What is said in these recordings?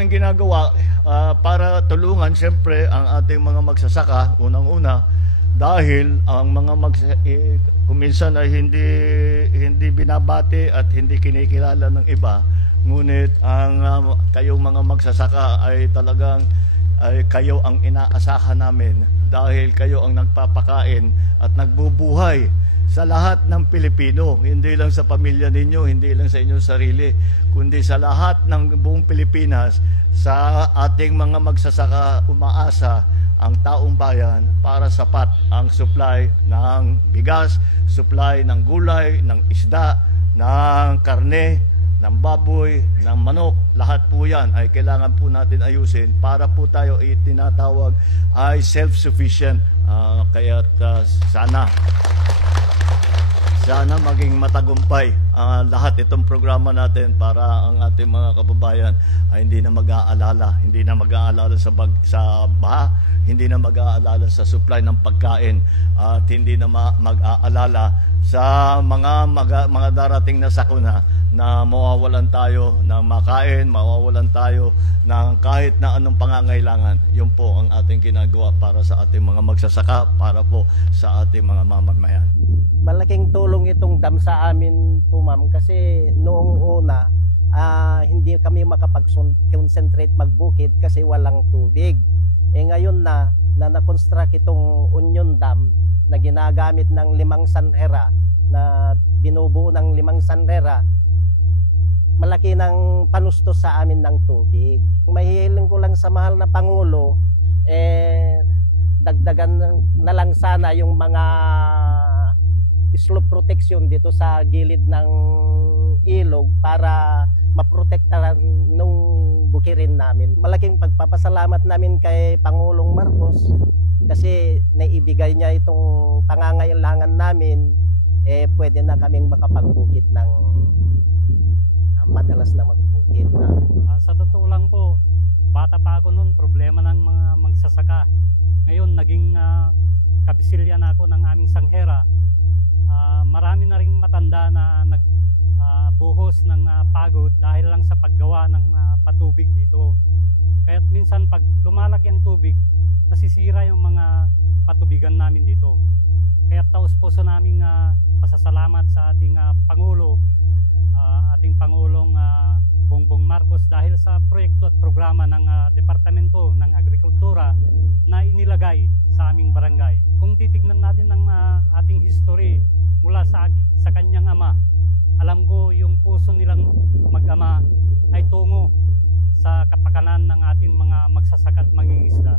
namin ginagawa para tulungan siyempre ang ating mga magsasaka, unang-una, dahil ang mga kuminsan ay hindi binabati at hindi kinikilala ng iba. Ngunit ang kayong mga magsasaka ay talagang kayo ang inaasahan namin dahil kayo ang nagpapakain at nagbubuhay sa lahat ng Pilipino, hindi lang sa pamilya ninyo, hindi lang sa inyong sarili, kundi sa lahat ng buong Pilipinas. Sa ating mga magsasaka, umaasa ang taong bayan para sapat ang supply ng bigas, supply ng gulay, ng isda, ng karne, ng baboy, ng manok. Lahat po yan ay kailangan po natin ayusin para po tayo itinatawag ay self-sufficient. Kaya sana maging matagumpay lahat itong programa natin para ang ating mga kababayan ay hindi na mag-aalala sa baha, hindi na mag-aalala sa supply ng pagkain at hindi na mag-aalala sa mga darating na sakuna na mawawalan tayo ng makain, mawawalan tayo ng kahit na anong pangangailangan. Yun po ang ating ginagawa para sa ating mga magsasaka, para po sa ating mga mamamayan. Malaking tulong itong dam sa amin po, ma'am, kasi noong una hindi kami makapag-concentrate magbukid kasi walang tubig. Ngayon na-construct itong Union Dam na ginagamit ng 5 sanhera, na binubuo ng 5 sanhera, malaki ng panustos sa amin ng tubig. Mahihiling ko lang sa mahal na Pangulo, dagdagan na lang sana yung mga slope protection dito sa gilid ng ilog para maprotektahan nung bukirin namin. Malaking pagpapasalamat namin kay Pangulong Marcos kasi naibigay niya itong pangangailangan namin, pwede na kaming makapagbukid ng madalas na magbukid na. Sa totoo lang po, bata pa ako noon, problema ng mga magsasaka. Ngayon, naging kabisilyan ako ng aming sanghera. Marami na ring matanda na nagbuhos ng pagod dahil lang sa paggawa ng patubig dito. Kaya't minsan pag lumalaki ang tubig, nasisira yung mga patubigan namin dito. Kaya taos puso naming pasasalamat sa ating Pangulo, ating Pangulong Bongbong Marcos, dahil sa proyekto at programa ng Departamento ng Agrikultura na inilagay sa aming barangay. Kung titignan natin ng ating history mula sa kanyang ama, alam ko yung puso nilang mag-ama ay tungo sa kapakanan ng ating mga magsasaka at mangingisda.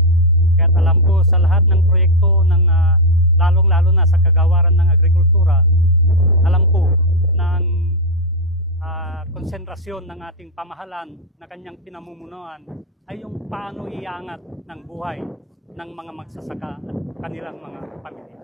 Kaya alam ko sa lahat ng proyekto ng lalong-lalo na sa kagawaran ng agrikultura, alam ko ng konsentrasyon ng ating pamahalaan na kanyang pinamumunuan ay yung paano iangat ng buhay ng mga magsasaka at kanilang mga pamilya.